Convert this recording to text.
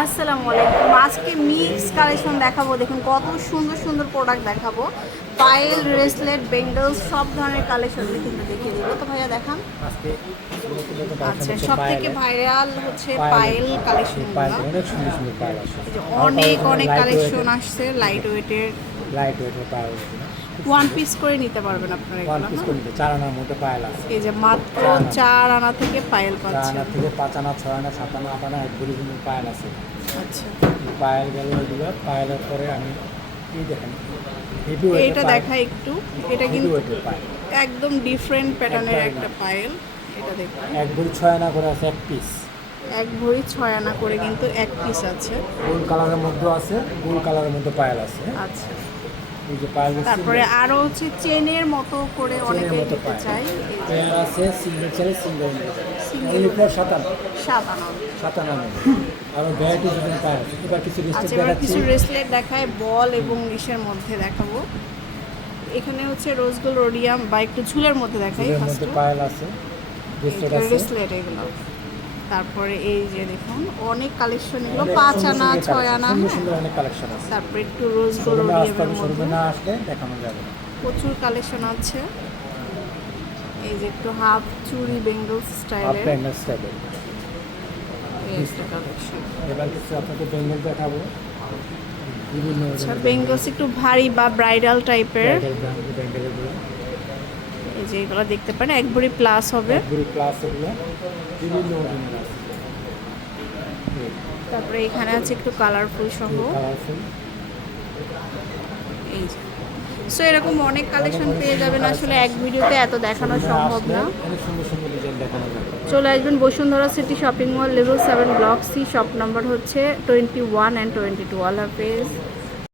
আসসালামু আলাইকুম। আজকে মিক্স কালেকশন দেখাবো। দেখুন কত সুন্দর সুন্দর প্রোডাক্ট দেখাবো। পায়েল ব্রেসলেট বেঙ্গলস সব ধরনের কালেকশন কিন্তু দেখিয়ে দিব। তো ভাইয়া দেখান। আচ্ছা সব থেকে ভাইরাল হচ্ছে পায়েল কালেকশন অনেক অনেক কালেকশন আসছে লাইট ওয়েটের লাইট ওয়েটের পায়েল। ওয়ান পিস করে নিতে পারবেন আপনারা ওয়ান পিস হ্যাঁ? করে নিতে চার আনার মধ্যে পায়েল আছে। এই যে মাত্র চার আনা। থেকে পায়েল চার আনা থেকে পাঁচ আনা ছয় আনা সাত আনা আট আনা এক ভরি পায়েল আছে। আচ্ছা। পায়েল গেল এগুলো পায়েলের পরে আমি এই দেখেন এটা দেখা একটু এটা কিন্তু একদম ডিফারেন্ট প্যাটার্নের একটা পায়েল এটা দেখুন। এক ভরি ছয় আনা করে আছে এক পিস এক ভরি ছয় আনা করে কিন্তু এক পিস আছে। গোল কালারের মধ্যে আছে গোল কালারের মধ্যে পায়েল আছে। আচ্ছা। তারপরে আরও হচ্ছে চেনের মতো করে অনেকে নিতে। চাই পেয়ার আছে সিঙ্গেল ছেলে সিঙ্গেল Single এরপর সাতান্ন। সাত আনা সাতান্ন আরও ভ্যারাইটি পায়েল আছে। এবার কিছু আচ্ছা এবার কিছু ব্রেসলেট দেখায় বল এবং নিশের মধ্যে দেখাবো। এখানে হচ্ছে রোজ গোল্ড রোডিয়াম বা একটু ঝুলের মধ্যে দেখাই ফার্স্ট পায়েল আছে ব্রেসলেট এগুলো। তারপরে এই যে দেখুন অনেক কালেকশন এগুলো পাঁচ আনা ছয় আনা হ্যাঁ। অনেক কালেকশন আছে। তারপরে একটু রোজ গোল্ড না আসলে দেখানো যাবে প্রচুর কালেকশন আছে। এই যে একটু হাফ স্টাইলের স্টাইলের এবার কিছু আপনাকে বেঙ্গল দেখাবো। আচ্ছা বেঙ্গলস একটু ভারী বা ব্রাইডাল টাইপের এই যে এগুলো দেখতে পারেন এক ভরি প্লাস হবে। তারপরে এখানে আছে একটু কালারফুল সহ। এই যে। সো এরকম অনেক কালেকশন পেয়ে যাবেন আসলে এক ভিডিওতে এত দেখানো সম্ভব না। চলে আসবেন Bashundhara city shopping mall level seven block C shop number হচ্ছে twenty one and twenty two আল্লাহ হাফেজ।